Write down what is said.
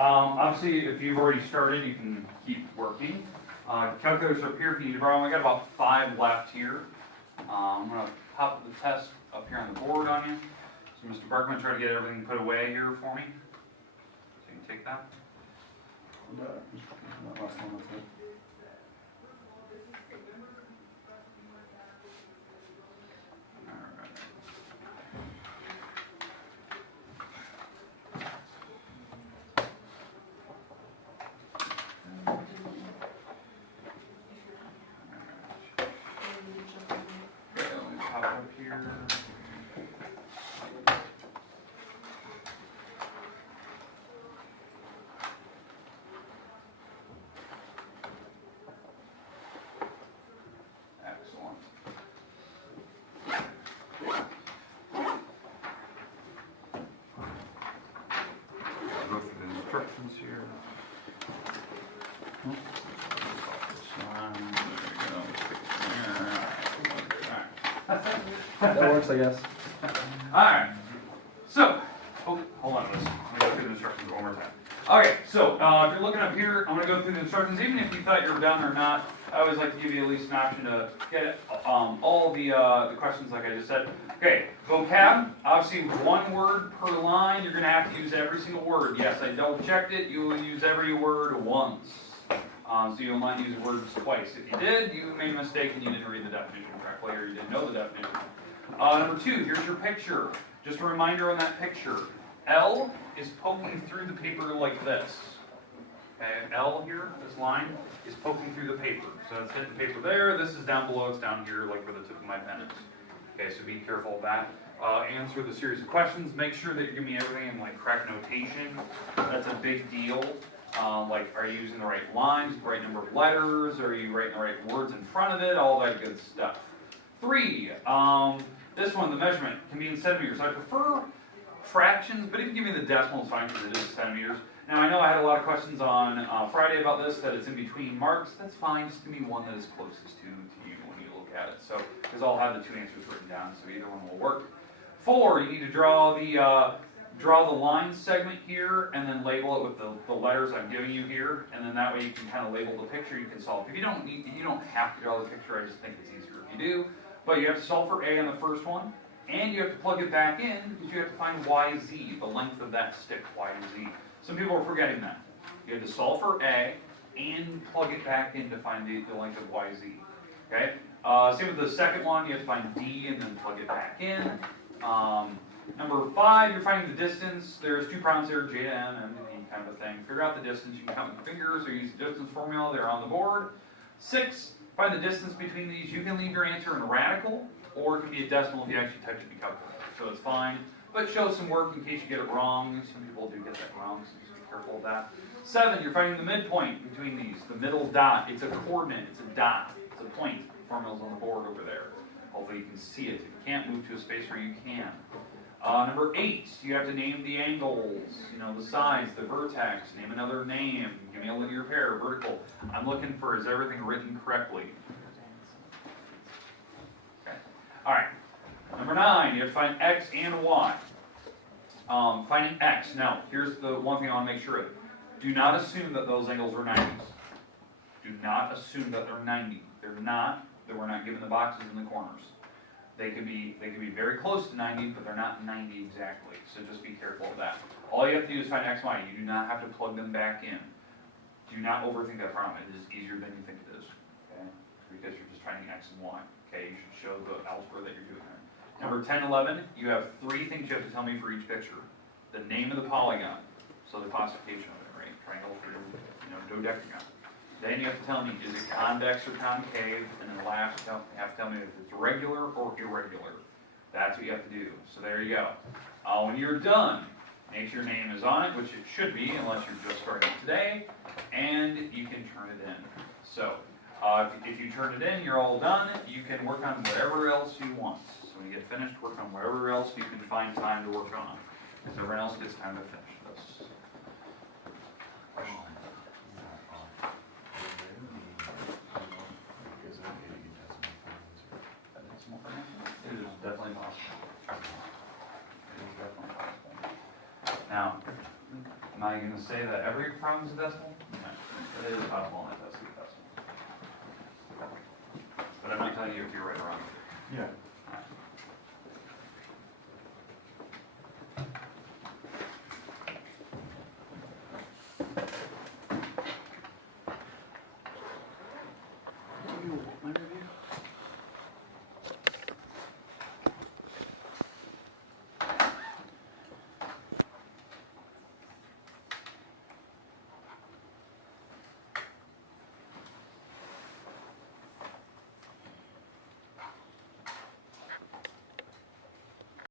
Obviously, if you've already started, you can keep working. Calculators are up here if you need to borrow them. I got about 5 left here. I'm going to pop the test up here on the board on you. So Mr. Barkman, try to get everything put away here for me. So you can take that. That last one, that's it. Instructions here. That works, I guess. Alright, so, hold on to this. I'm going to go through the instructions one more time. Okay, so if you're looking up here, I'm going to go through the instructions. Even if you thought you were done or not, I always like to give you at least an option to get all the questions like I just said. Okay, vocab, obviously 1 word per line. You're going to have to use every single word. Yes, I double checked it. You will use every word once. So you will not use words twice. If you did, you made a mistake and you didn't read the definition correctly, or you didn't know the definition. Number 2, here's your picture. Just a reminder on that picture. L is poking through the paper like this. Okay, L here, this line, is poking through the paper. So it's hitting the paper there. This is down below. It's down here, like where the tip of my pen is. Okay, so be careful of that. Answer the series of questions. Make sure that you give me everything in like correct notation. That's a big deal. Like, are you using the right lines, the right number of letters? Are you writing the right words in front of it? All that good stuff. 3, this one, the measurement, can be in centimeters. I prefer fractions, but even give me the decimals, fine, because it is centimeters. Now, I know I had a lot of questions on Friday about this, that it's in between marks. That's fine. Just give me one that is closest to you when you look at it. So, because I'll have the 2 answers written down, so either one will work. 4, you need to draw the line segment here, and then label it with the letters I'm giving you here, and then that way you can kind of label the picture. You can solve. If you don't have to draw the picture. I just think it's easier if you do. But you have to solve for A on the first one, and you have to plug it back in because you have to find YZ, the length of that stick, YZ. Some people are forgetting that. You have to solve for A and plug it back in to find the length of YZ. Okay? Same with the second one. You have to find D and then plug it back in. Number 5, you're finding the distance. There's 2 problems here, J to M, M to P kind of a thing. Figure out the distance. You can count with your fingers or use the distance formula. They're on the board. 6, find the distance between these. You can leave your answer in radical, or it can be a decimal if you actually type it in the calculator. So it's fine. But show some work in case you get it wrong. Some people do get that wrong, so just be careful of that. 7, you're finding the midpoint between these. The middle dot. It's a coordinate. It's a dot. It's a point. The formula's on the board over there. Hopefully you can see it. If you can't move to a space where you can. Number 8, you have to name the angles, the sides, the vertex, name another name, give me a linear pair, vertical. I'm looking for, is everything written correctly? Okay. All right. Number 9, you have to find X and Y. Finding X. Now, here's the one thing I want to make sure of. Do not assume that those angles are 90s. Do not assume that they're 90. They're not, that we're not given the boxes in the corners. They can be very close to 90, but they're not 90 exactly. So just be careful of that. All you have to do is find X, Y. You do not have to plug them back in. Do not overthink that problem. It is easier than you think it is. Okay? Because you're just finding X and Y. Okay? You should show the algebra that you're doing there. Number 10, 11, you have 3 things you have to tell me for each picture. The name of the polygon. So the classification of it, right? Triangle, dodecagon. Then you have to tell me, is it convex or concave? And then last, you have to tell me if it's regular or irregular. That's what you have to do. So there you go. When you're done, make sure your name is on it, which it should be, unless you're just starting today, and you can turn it in. So if you turn it in, you're all done. You can work on whatever else you want. So when you get finished, work on whatever else you can find time to work on. Because everyone else gets time to finish this. It is definitely possible. It is definitely possible. Now, Am I gonna say that every problem's a decimal? No, it is possible not to be a decimal. But I'm not telling you if you're right or wrong. Yeah.